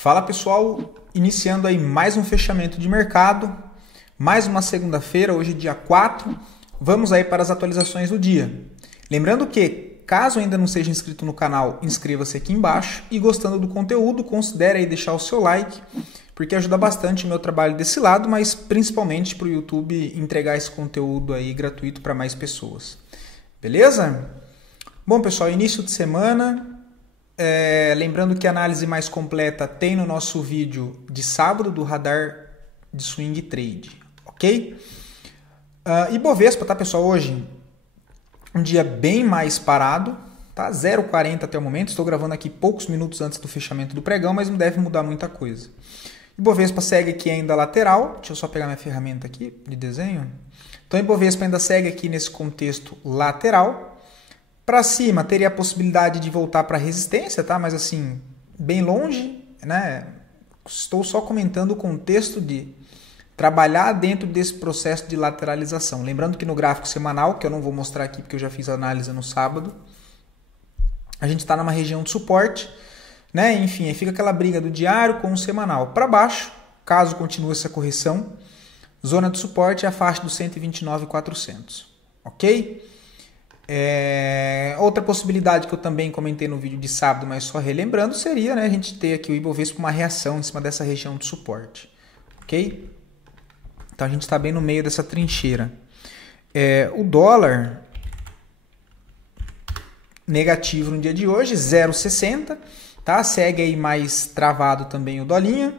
Fala pessoal, iniciando aí mais um fechamento de mercado, mais uma segunda-feira, hoje dia 4, vamos aí para as atualizações do dia. Lembrando que, caso ainda não seja inscrito no canal, inscreva-se aqui embaixo e gostando do conteúdo, considere aí deixar o seu like, porque ajuda bastante o meu trabalho desse lado, mas principalmente para o YouTube entregar esse conteúdo aí gratuito para mais pessoas. Beleza? Bom pessoal, início de semana... lembrando que a análise mais completa tem no nosso vídeo de sábado do radar de swing trade, ok? Ibovespa, tá pessoal, hoje um dia bem mais parado, tá? 0,40 até o momento, estou gravando aqui poucos minutos antes do fechamento do pregão, mas não deve mudar muita coisa. Ibovespa segue aqui ainda lateral, deixa eu só pegar minha ferramenta aqui de desenho. Então Ibovespa ainda segue aqui nesse contexto lateral. Para cima, teria a possibilidade de voltar para a resistência, tá? Mas assim, bem longe, né? Estou só comentando o contexto de trabalhar dentro desse processo de lateralização. Lembrando que no gráfico semanal, que eu não vou mostrar aqui porque eu já fiz a análise no sábado, a gente está numa região de suporte, né? Enfim, aí fica aquela briga do diário com o semanal. Para baixo, caso continue essa correção, zona de suporte é a faixa dos 129.400, ok? Outra possibilidade que eu também comentei no vídeo de sábado, mas só relembrando, seria, né, a gente ter aqui o Ibovespa uma reação em cima dessa região de suporte, ok? Então a gente está bem no meio dessa trincheira. O dólar negativo no dia de hoje, 0,60, tá? Segue aí mais travado também o dolinha.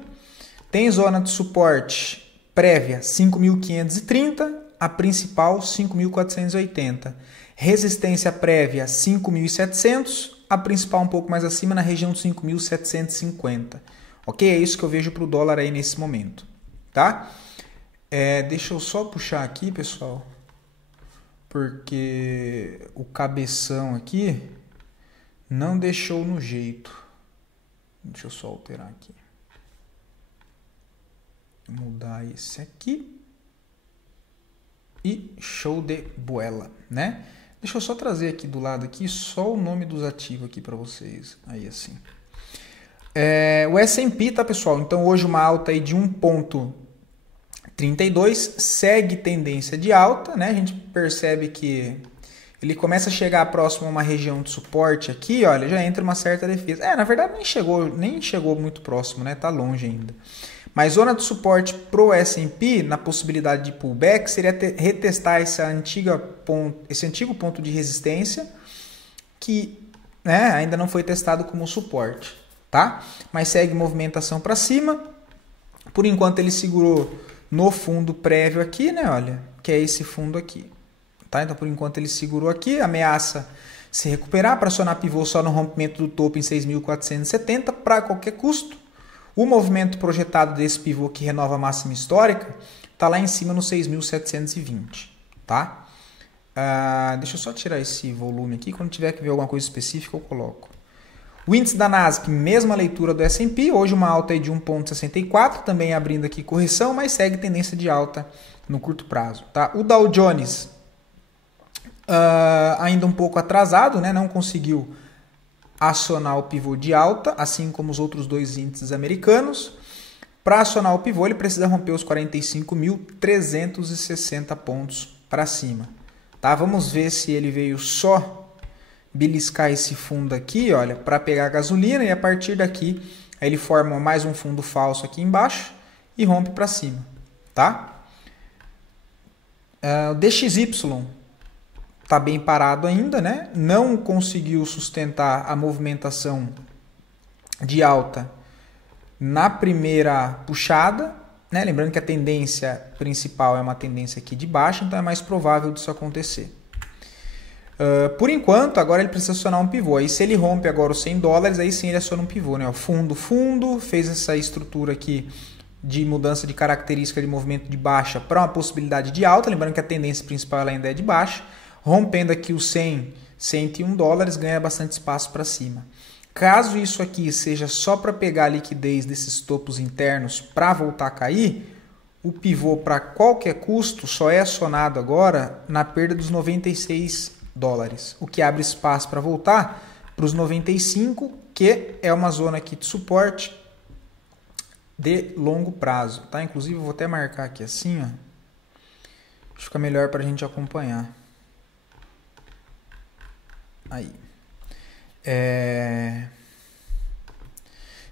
Tem zona de suporte prévia 5.530, a principal 5.480. Resistência prévia 5.700, a principal um pouco mais acima na região de 5.750. Ok? É isso que eu vejo para o dólar aí nesse momento. Tá? Deixa eu só puxar aqui, pessoal, porque o cabeção aqui não deixou no jeito. Deixa eu só alterar aqui. Vou mudar esse aqui. E show de bola, né? Deixa eu só trazer aqui do lado aqui só o nome dos ativos aqui para vocês. Aí assim. O S&P, tá pessoal? Então hoje uma alta aí de 1,32, segue tendência de alta, né? A gente percebe que ele começa a chegar próximo a uma região de suporte aqui, olha, já entra uma certa defesa. Na verdade nem chegou muito próximo, né? Tá longe ainda. Mas zona de suporte para o S&P, na possibilidade de pullback, seria retestar esse antigo ponto de resistência que, né, ainda não foi testado como suporte, tá? Mas segue movimentação para cima. Por enquanto ele segurou no fundo prévio aqui, né? Olha, que é esse fundo aqui, tá? Então por enquanto ele segurou aqui, ameaça se recuperar para acionar pivô só no rompimento do topo em 6.470 para qualquer custo. O movimento projetado desse pivô que renova a máxima histórica está lá em cima no 6.720, tá? Deixa eu só tirar esse volume aqui, quando tiver que ver alguma coisa específica eu coloco. O índice da Nasdaq, mesma leitura do S&P, hoje uma alta aí de 1,64, também abrindo aqui correção, mas segue tendência de alta no curto prazo, tá? O Dow Jones ainda um pouco atrasado, né? Não conseguiu acionar o pivô de alta, assim como os outros dois índices americanos. Para acionar o pivô, ele precisa romper os 45.360 pontos para cima. Tá? Vamos ver se ele veio só beliscar esse fundo aqui, olha, para pegar a gasolina, e a partir daqui aí ele forma mais um fundo falso aqui embaixo e rompe para cima. Tá? O DXY está bem parado ainda, né? Não conseguiu sustentar a movimentação de alta na primeira puxada, né? Lembrando que a tendência principal é uma tendência aqui de baixa, então é mais provável disso acontecer. Por enquanto, agora ele precisa acionar um pivô. Aí se ele rompe agora os $100, aí sim ele aciona um pivô, né? O fundo, fez essa estrutura aqui de mudança de característica de movimento de baixa para uma possibilidade de alta, lembrando que a tendência principal ela ainda é de baixa. Rompendo aqui os $101, ganha bastante espaço para cima. Caso isso aqui seja só para pegar a liquidez desses topos internos para voltar a cair, o pivô para qualquer custo só é acionado agora na perda dos $96, o que abre espaço para voltar para os 95, que é uma zona aqui de suporte de longo prazo, tá? Inclusive eu vou até marcar aqui assim, ó. Fica melhor para a gente acompanhar. Aí.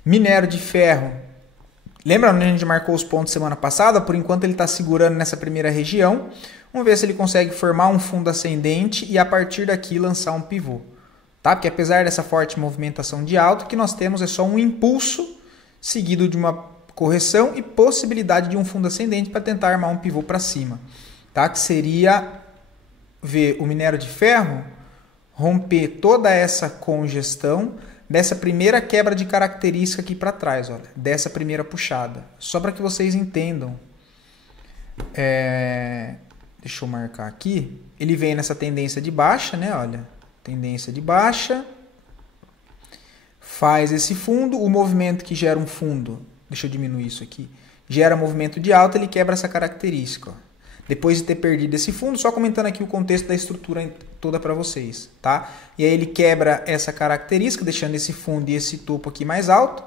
Minério de ferro. Lembra onde a gente marcou os pontos semana passada? Por enquanto ele está segurando nessa primeira região. Vamos ver se ele consegue formar um fundo ascendente e a partir daqui lançar um pivô. Tá? Porque apesar dessa forte movimentação de alta, o que nós temos é só um impulso seguido de uma correção e possibilidade de um fundo ascendente para tentar armar um pivô para cima. Tá? Que seria ver o minério de ferro romper toda essa congestão dessa primeira quebra de característica aqui para trás, olha, dessa primeira puxada. Só para que vocês entendam. Deixa eu marcar aqui. Ele vem nessa tendência de baixa, né? Olha, tendência de baixa. Faz esse fundo. O movimento que gera um fundo, deixa eu diminuir isso aqui, gera movimento de alta, ele quebra essa característica, ó. Depois de ter perdido esse fundo, só comentando aqui o contexto da estrutura toda para vocês, tá? E aí ele quebra essa característica, deixando esse fundo e esse topo aqui mais alto,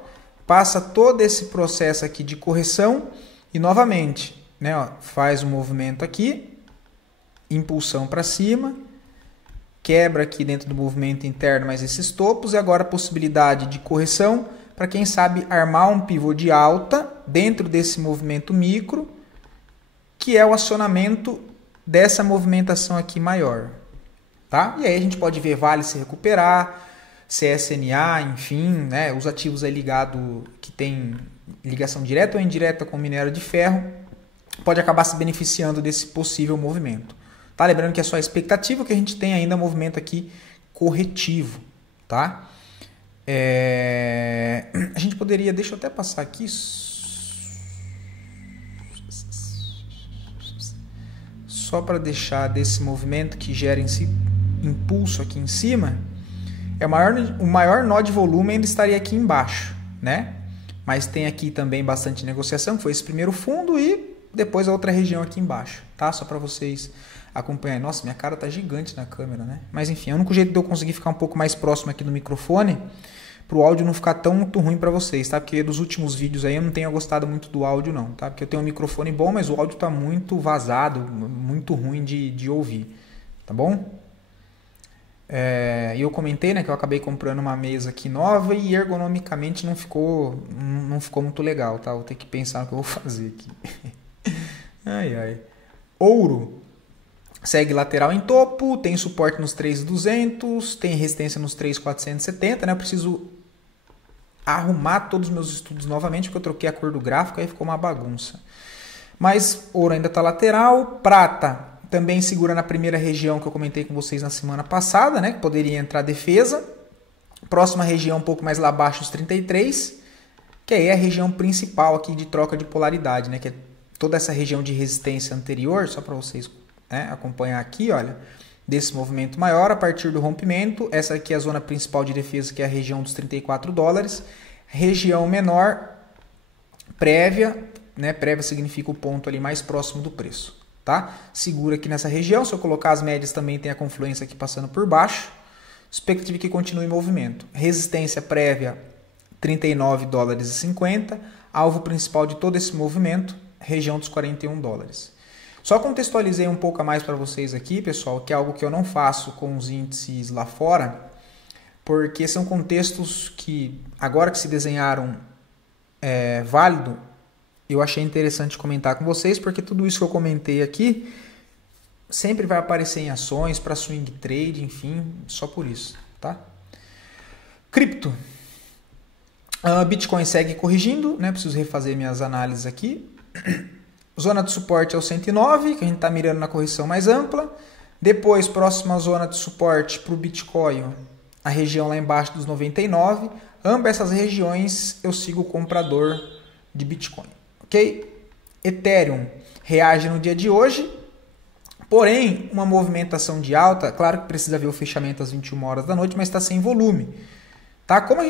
passa todo esse processo aqui de correção e novamente, né, ó, faz um movimento aqui, impulsão para cima, quebra aqui dentro do movimento interno mais esses topos e agora a possibilidade de correção para quem sabe armar um pivô de alta dentro desse movimento micro, que é o acionamento dessa movimentação aqui maior, tá? E aí a gente pode ver Vale se recuperar, CSNA, enfim, né? Os ativos aí ligados que tem ligação direta ou indireta com o minério de ferro, pode acabar se beneficiando desse possível movimento, tá? Lembrando que é só a expectativa que a gente tem ainda movimento aqui corretivo, tá? A gente poderia, deixa eu até passar aqui, só para deixar desse movimento que gera em si impulso aqui em cima, o maior nó de volume ainda estaria aqui embaixo, né? Mas tem aqui também bastante negociação, que foi esse primeiro fundo e depois a outra região aqui embaixo, tá? Só para vocês acompanharem. Nossa, minha cara tá gigante na câmera, né? Mas enfim, é o único jeito de eu conseguir ficar um pouco mais próximo aqui do microfone, para o áudio não ficar tão muito ruim para vocês, tá? Porque dos últimos vídeos aí eu não tenho gostado muito do áudio não, tá? Porque eu tenho um microfone bom, mas o áudio tá muito vazado, muito ruim de ouvir, tá bom? E eu comentei, né, que eu acabei comprando uma mesa aqui nova e ergonomicamente não ficou muito legal, tá? Vou ter que pensar no que eu vou fazer aqui. Ouro segue lateral em topo, tem suporte nos 3.200, tem resistência nos 3.470, né? Eu preciso arrumar todos os meus estudos novamente, porque eu troquei a cor do gráfico, aí ficou uma bagunça. Mas ouro ainda está lateral, prata também segura na primeira região que eu comentei com vocês na semana passada, né? Que poderia entrar defesa. Próxima região um pouco mais lá abaixo, os 33, que aí é a região principal aqui de troca de polaridade, né? Que é toda essa região de resistência anterior, só para vocês, né, acompanhar aqui, olha, desse movimento maior a partir do rompimento. Essa aqui é a zona principal de defesa, que é a região dos $34. Região menor, prévia, né? Prévia significa o ponto ali mais próximo do preço, tá? Segura aqui nessa região. Se eu colocar as médias também tem a confluência aqui passando por baixo. Expectativa que continue em movimento. Resistência prévia $39,50. Alvo principal de todo esse movimento, região dos $41. Só contextualizei um pouco a mais para vocês aqui, pessoal, que é algo que eu não faço com os índices lá fora, porque são contextos que, agora que se desenharam válido, eu achei interessante comentar com vocês, porque tudo isso que eu comentei aqui sempre vai aparecer em ações, para swing trade, enfim, só por isso, tá? Cripto. Bitcoin segue corrigindo, né? Preciso refazer minhas análises aqui. Zona de suporte é o 109, que a gente está mirando na correção mais ampla. Depois, próxima zona de suporte para o Bitcoin, a região lá embaixo dos 99. Ambas essas regiões eu sigo o comprador de Bitcoin, ok? Ethereum reage no dia de hoje, porém, uma movimentação de alta, claro que precisa ver o fechamento às 21 horas da noite, mas está sem volume. Tá? Como a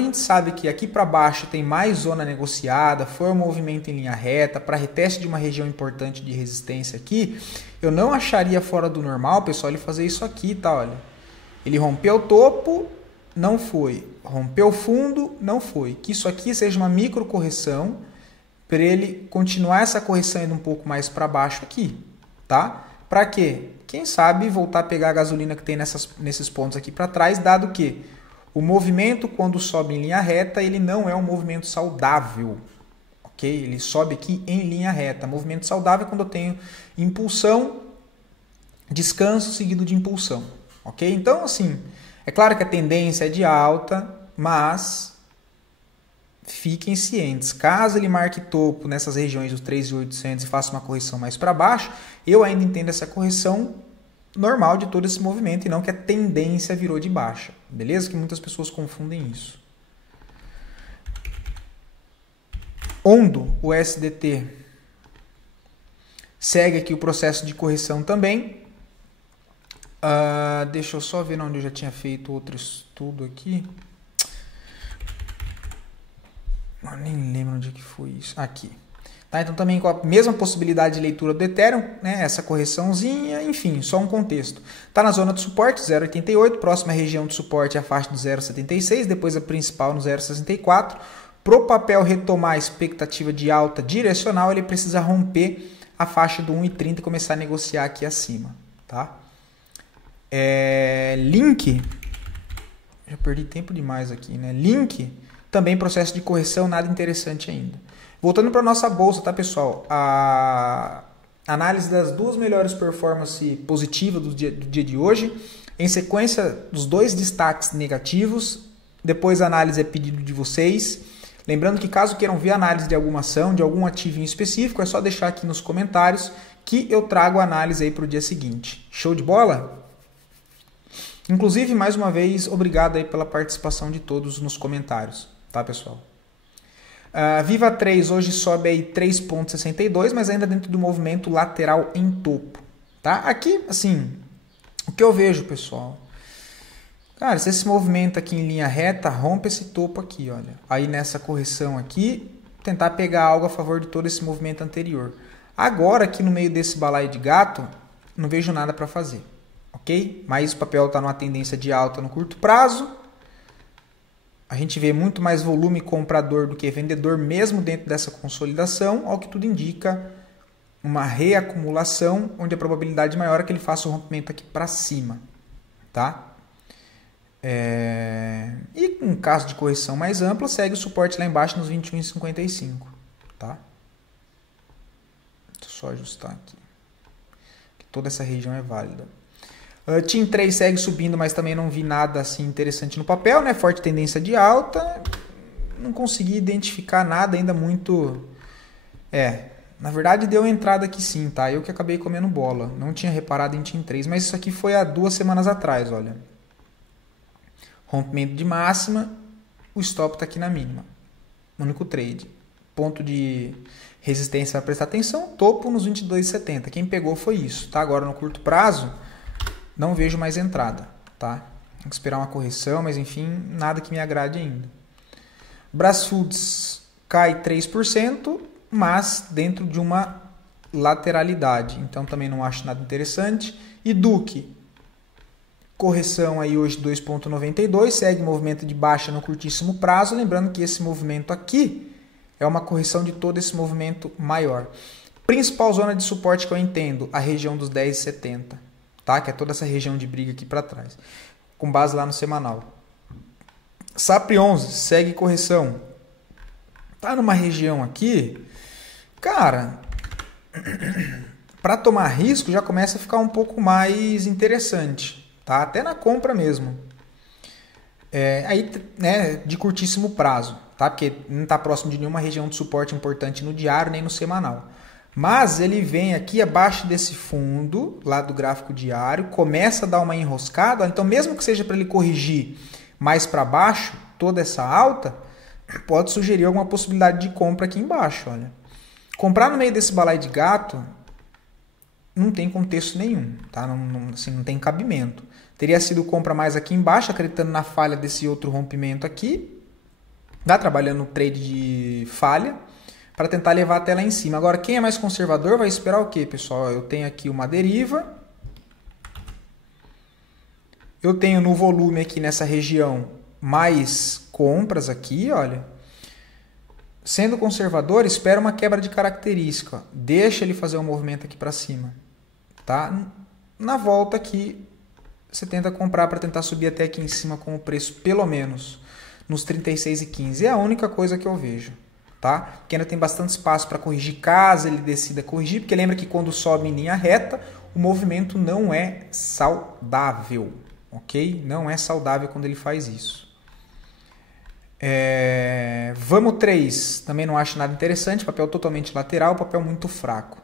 gente sabe que aqui para baixo tem mais zona negociada, foi um movimento em linha reta, para reteste de uma região importante de resistência aqui, eu não acharia fora do normal, pessoal, ele fazer isso aqui, tá? Olha, ele rompeu o topo, não foi. Rompeu fundo, não foi. Que isso aqui seja uma micro correção para ele continuar essa correção indo um pouco mais para baixo aqui, tá? Para quê? Quem sabe voltar a pegar a gasolina que tem nesses pontos aqui para trás, dado que o movimento quando sobe em linha reta, ele não é um movimento saudável, ok? Ele sobe aqui em linha reta. Movimento saudável é quando eu tenho impulsão, descanso seguido de impulsão, ok? Então, assim, é claro que a tendência é de alta, mas fiquem cientes. Caso ele marque topo nessas regiões dos 3.800 e faça uma correção mais para baixo, eu ainda entendo essa correção normal de todo esse movimento e não que a tendência virou de baixa. Beleza? Que muitas pessoas confundem isso. Ondo, o SDT, segue aqui o processo de correção também. Deixa eu só ver onde eu já tinha feito outro estudo aqui. Eu nem lembro onde que foi isso. Aqui. Tá? Então também com a mesma possibilidade de leitura do Ethereum, né? Essa correçãozinha, enfim, só um contexto. Está na zona de suporte, 0,88, próxima região de suporte é a faixa do 0,76, depois a principal no 0,64. Para o papel retomar a expectativa de alta direcional, ele precisa romper a faixa do 1,30 e começar a negociar aqui acima. Tá? Link, já perdi tempo demais aqui, né? Link, também processo de correção, nada interessante ainda. Voltando para a nossa bolsa, tá, pessoal? A análise das duas melhores performances positivas do dia de hoje, em sequência dos dois destaques negativos, depois a análise é pedido de vocês. Lembrando que caso queiram ver a análise de alguma ação, de algum ativo em específico, é só deixar aqui nos comentários que eu trago a análise aí para o dia seguinte. Show de bola? Inclusive, mais uma vez, obrigado aí pela participação de todos nos comentários, tá, pessoal? Viva 3 hoje sobe aí 3,62, mas ainda dentro do movimento lateral em topo, tá? Aqui, assim, o que eu vejo, pessoal? Cara, se esse movimento aqui em linha reta, rompe esse topo aqui, olha. Aí nessa correção aqui, tentar pegar algo a favor de todo esse movimento anterior. Agora, aqui no meio desse balaio de gato, não vejo nada para fazer, ok? Mas o papel está numa tendência de alta no curto prazo. A gente vê muito mais volume comprador do que vendedor, mesmo dentro dessa consolidação, ao que tudo indica uma reacumulação, onde a probabilidade maior é que ele faça o rompimento aqui para cima, tá? E em caso de correção mais ampla, segue o suporte lá embaixo nos 21,55, tá? Deixa eu só ajustar aqui. Toda essa região é válida. TIM 3 segue subindo, mas também não vi nada assim interessante no papel, né? Forte tendência de alta. Não consegui identificar nada ainda muito... na verdade deu entrada aqui sim, tá? Eu que acabei comendo bola. Não tinha reparado em TIM 3, mas isso aqui foi há 2 semanas atrás, olha. Rompimento de máxima, o stop está aqui na mínima. Único trade. Ponto de resistência para prestar atenção, topo nos 22,70. Quem pegou foi isso, tá? Agora no curto prazo, não vejo mais entrada, tá? Tem que esperar uma correção, mas enfim, nada que me agrade ainda. Brasfoods cai 3%, mas dentro de uma lateralidade. Então também não acho nada interessante. E Duque, correção aí hoje 2,92, segue movimento de baixa no curtíssimo prazo. Lembrando que esse movimento aqui é uma correção de todo esse movimento maior. Principal zona de suporte que eu entendo, a região dos 10,70. Tá? Que é toda essa região de briga aqui para trás, com base lá no semanal. SAP 11 segue correção, tá numa região aqui, cara, para tomar risco já começa a ficar um pouco mais interessante, tá? Até na compra mesmo, aí, né, de curtíssimo prazo, tá? Porque não está próximo de nenhuma região de suporte importante no diário nem no semanal. Mas ele vem aqui abaixo desse fundo, lá do gráfico diário, começa a dar uma enroscada. Então, mesmo que seja para ele corrigir mais para baixo, toda essa alta, pode sugerir alguma possibilidade de compra aqui embaixo. Olha. Comprar no meio desse balaio de gato não tem contexto nenhum, tá? Assim, não tem cabimento. Teria sido compra mais aqui embaixo, acreditando na falha desse outro rompimento aqui. Tá trabalhando no trade de falha, para tentar levar até lá em cima. Agora, quem é mais conservador vai esperar o quê, pessoal? Eu tenho aqui uma deriva. Eu tenho no volume aqui nessa região mais compras aqui, olha. Sendo conservador, espera uma quebra de característica. Ó. Deixa ele fazer um movimento aqui para cima. Tá? Na volta aqui, você tenta comprar para tentar subir até aqui em cima com o preço pelo menos nos 36,15. É a única coisa que eu vejo. Tá? Porque ainda tem bastante espaço para corrigir caso ele decida corrigir. Porque lembra que quando sobe em linha reta, o movimento não é saudável. Ok? Não é saudável quando ele faz isso. Vamos 3, também não acho nada interessante, papel totalmente lateral, papel muito fraco.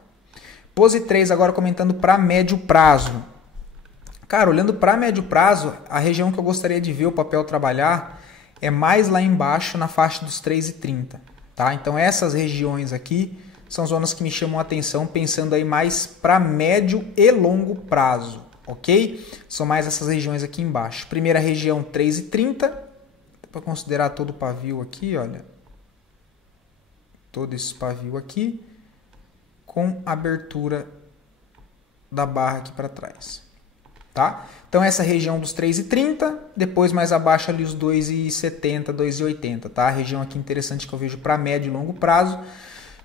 Pose 3 agora comentando para médio prazo. Cara, olhando para médio prazo, a região que eu gostaria de ver o papel trabalhar é mais lá embaixo na faixa dos 3,30. Tá? Então essas regiões aqui são zonas que me chamam a atenção, pensando aí mais para médio e longo prazo. Ok? São mais essas regiões aqui embaixo. Primeira região 3,30. Para considerar todo o pavio aqui, olha, todo esse pavio aqui, com abertura da barra aqui para trás, tá? Então essa região dos 3,30, depois mais abaixo ali os 2,70, 2,80, tá? A região aqui interessante que eu vejo para médio e longo prazo,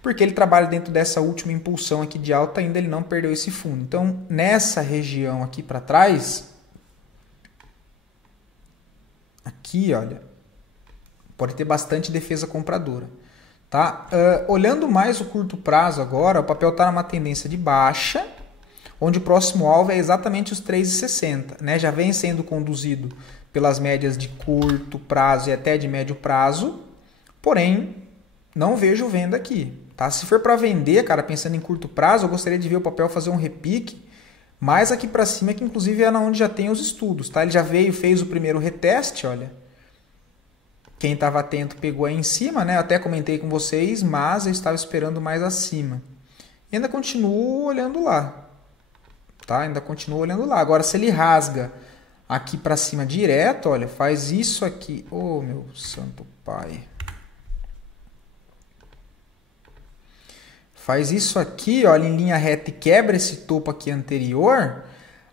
porque ele trabalha dentro dessa última impulsão aqui de alta, ainda ele não perdeu esse fundo. Então nessa região aqui para trás, aqui, olha, pode ter bastante defesa compradora. Tá? Olhando mais o curto prazo agora, o papel está numa tendência de baixa, onde o próximo alvo é exatamente os 3,60. Né? Já vem sendo conduzido pelas médias de curto prazo e até de médio prazo, porém, não vejo venda aqui. Tá? Se for para vender, cara, pensando em curto prazo, eu gostaria de ver o papel fazer um repique mais aqui para cima, que inclusive é onde já tem os estudos. Tá? Ele já fez o primeiro reteste, olha. Quem estava atento pegou aí em cima, né? Eu até comentei com vocês, mas eu estava esperando mais acima. E ainda continuo olhando lá. Tá? Ainda continuo olhando lá. Agora, se ele rasga aqui para cima direto, olha, faz isso aqui. Oh, meu santo pai. Faz isso aqui, olha, em linha reta e quebra esse topo aqui anterior.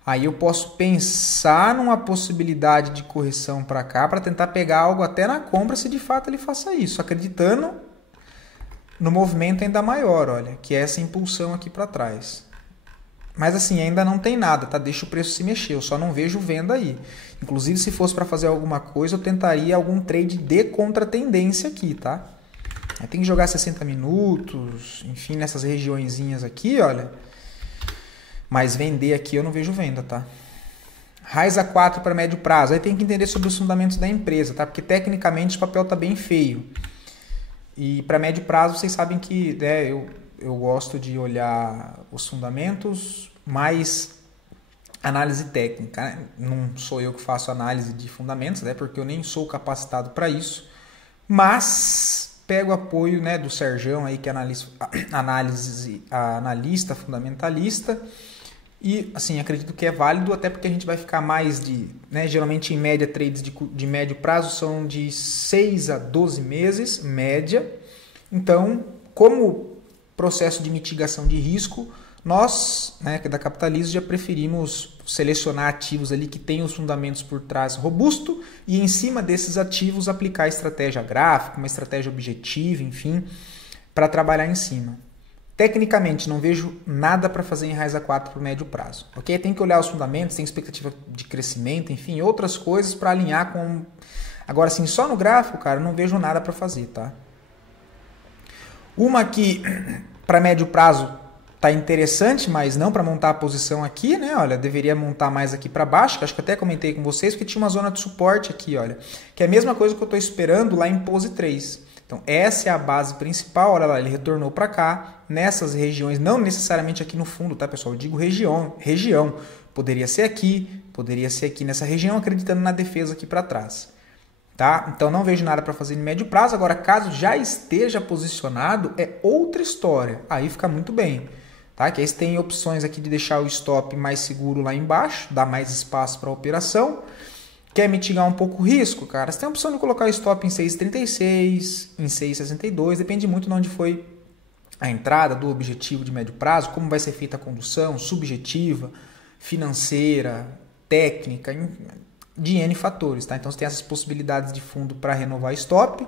Aí eu posso pensar numa possibilidade de correção para cá, para tentar pegar algo até na compra, se de fato ele faça isso, acreditando no movimento ainda maior, olha, que é essa impulsão aqui para trás. Mas assim, ainda não tem nada, tá? Deixa o preço se mexer, eu só não vejo venda aí. Inclusive, se fosse para fazer alguma coisa, eu tentaria algum trade de contratendência aqui, tá? Aí tem que jogar 60 minutos, enfim, nessas regiõezinhas aqui, olha. Mas vender aqui eu não vejo venda, tá? Raiz A4 para médio prazo. Aí tem que entender sobre os fundamentos da empresa, tá? Porque tecnicamente o papel tá bem feio. E para médio prazo vocês sabem que, né, eu gosto de olhar os fundamentos mais análise técnica, né? Não sou eu que faço análise de fundamentos, né? Porque eu nem sou capacitado para isso. Mas pego o apoio, né, do Serjão aí, que é analista fundamentalista. E, assim, acredito que é válido, até porque a gente vai ficar mais de, né, geralmente em média trades de médio prazo são de 6 a 12 meses, média. Então, como processo de mitigação de risco, nós, né, da Capitalismo, já preferimos selecionar ativos ali que tenham os fundamentos por trás robusto e em cima desses ativos aplicar estratégia gráfica, uma estratégia objetiva, enfim, para trabalhar em cima. Tecnicamente, não vejo nada para fazer em raiz A4 para o médio prazo. Okay? Tem que olhar os fundamentos, tem expectativa de crescimento, enfim, outras coisas para alinhar com... Agora, assim, só no gráfico, cara, não vejo nada para fazer, tá? Uma que, para médio prazo, tá interessante, mas não para montar a posição aqui, né? Olha, deveria montar mais aqui para baixo, que acho que até comentei com vocês, porque tinha uma zona de suporte aqui, olha. Que é a mesma coisa que eu estou esperando lá em pose 3. Então, essa é a base principal, olha lá, ele retornou para cá, nessas regiões, não necessariamente aqui no fundo, tá, pessoal? Eu digo região. Poderia ser aqui nessa região, acreditando na defesa aqui para trás. Tá? Então, não vejo nada para fazer em médio prazo. Agora, caso já esteja posicionado, é outra história. Aí fica muito bem. Tá? Que aí você tem opções aqui de deixar o stop mais seguro lá embaixo, dar mais espaço para a operação. Quer mitigar um pouco o risco, cara? Você tem a opção de colocar o stop em 6,36, em 6,62, depende muito de onde foi a entrada do objetivo de médio prazo, como vai ser feita a condução, subjetiva, financeira, técnica. de N fatores, tá? Então você tem essas possibilidades de fundo para renovar stop.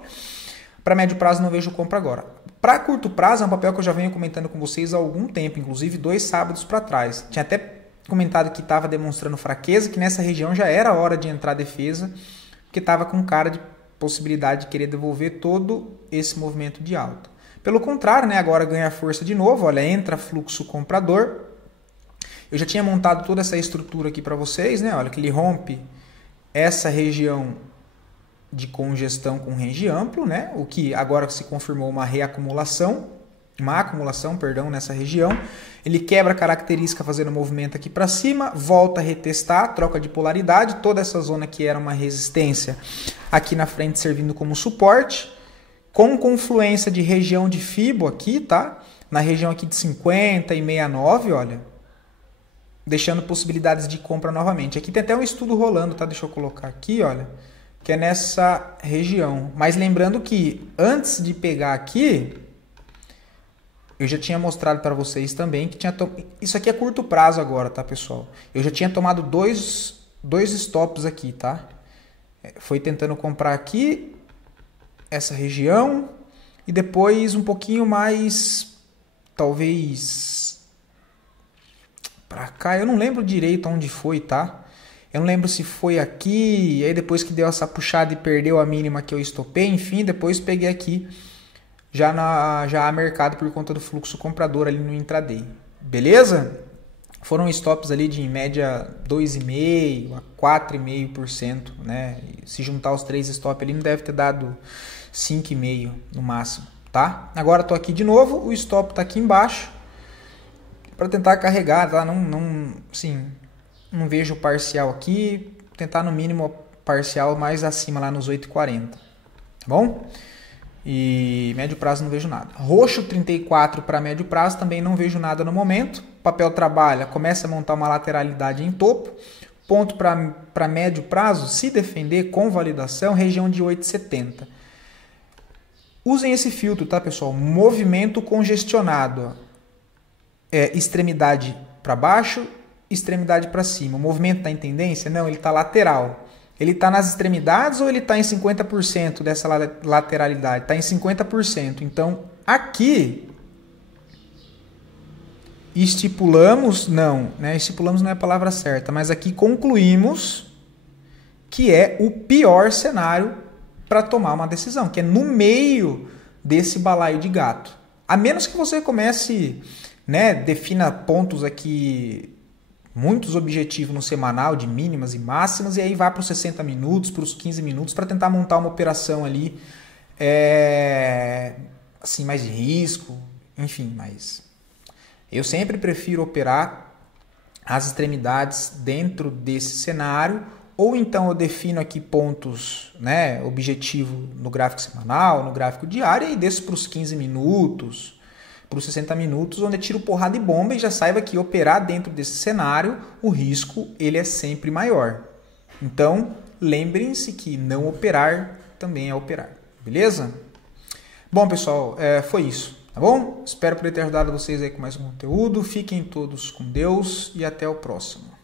Para médio prazo não vejo compra agora. Para curto prazo é um papel que eu já venho comentando com vocês há algum tempo, inclusive 2 sábados para trás. Tinha até comentado que estava demonstrando fraqueza, que nessa região já era hora de entrar a defesa, porque estava com cara de possibilidade de querer devolver todo esse movimento de alta. Pelo contrário, né, agora ganha força de novo, olha, entra fluxo comprador. Eu já tinha montado toda essa estrutura aqui para vocês, né? Olha que ele rompe essa região de congestão com range amplo, né? O que agora se confirmou uma acumulação nessa região. Ele quebra a característica fazendo movimento aqui para cima, volta a retestar, troca de polaridade, toda essa zona que era uma resistência aqui na frente servindo como suporte, com confluência de região de Fibo aqui, tá? Na região aqui de 50 e 69, olha, deixando possibilidades de compra novamente. Aqui tem até um estudo rolando, tá? Deixa eu colocar aqui, olha, que é nessa região. Mas lembrando que antes de pegar aqui, eu já tinha mostrado para vocês também que isso aqui é curto prazo agora, tá, pessoal? Eu já tinha tomado dois stops aqui, tá? Foi tentando comprar aqui essa região e depois um pouquinho mais, talvez para cá. Eu não lembro direito onde foi, tá? Eu não lembro se foi aqui, aí depois que deu essa puxada e perdeu a mínima que eu estopei, enfim, depois peguei aqui já a mercado por conta do fluxo comprador ali no intraday. Beleza? Foram stops ali de em média 2,5% a 4,5%, né? Se juntar os 3 stops ali não deve ter dado 5,5% no máximo, tá? Agora estou aqui de novo, o stop está aqui embaixo para tentar carregar, tá? Não vejo o parcial aqui, tentar no mínimo parcial mais acima lá nos 8,40, tá bom? E médio prazo não vejo nada. Roxo 34 para médio prazo também não vejo nada no momento. Papel trabalha, começa a montar uma lateralidade em topo. Ponto para médio prazo, se defender com validação, região de 8,70. Usem esse filtro, tá, pessoal? Movimento congestionado. Extremidade para baixo, extremidade para cima. O movimento está em tendência? Não, ele está lateral. Ele está nas extremidades ou ele está em 50% dessa lateralidade? Está em 50%. Então, aqui, estipulamos não é a palavra certa, mas aqui concluímos que é o pior cenário para tomar uma decisão, que é no meio desse balaio de gato. A menos que você comece, defina pontos aqui, muitos objetivos no semanal de mínimas e máximas, e aí vai para os 60 minutos, para os 15 minutos, para tentar montar uma operação ali, assim, mais de risco, enfim, mas eu sempre prefiro operar as extremidades dentro desse cenário, ou então eu defino aqui pontos, objetivo no gráfico semanal, no gráfico diário, e desço para os 15 minutos, para os 60 minutos, onde eu tiro porrada e bomba e já saiba que operar dentro desse cenário, o risco ele é sempre maior. Então, lembrem-se que não operar também é operar, beleza? Bom, pessoal, foi isso, tá bom? Espero poder ter ajudado vocês aí com mais um conteúdo. Fiquem todos com Deus e até o próximo.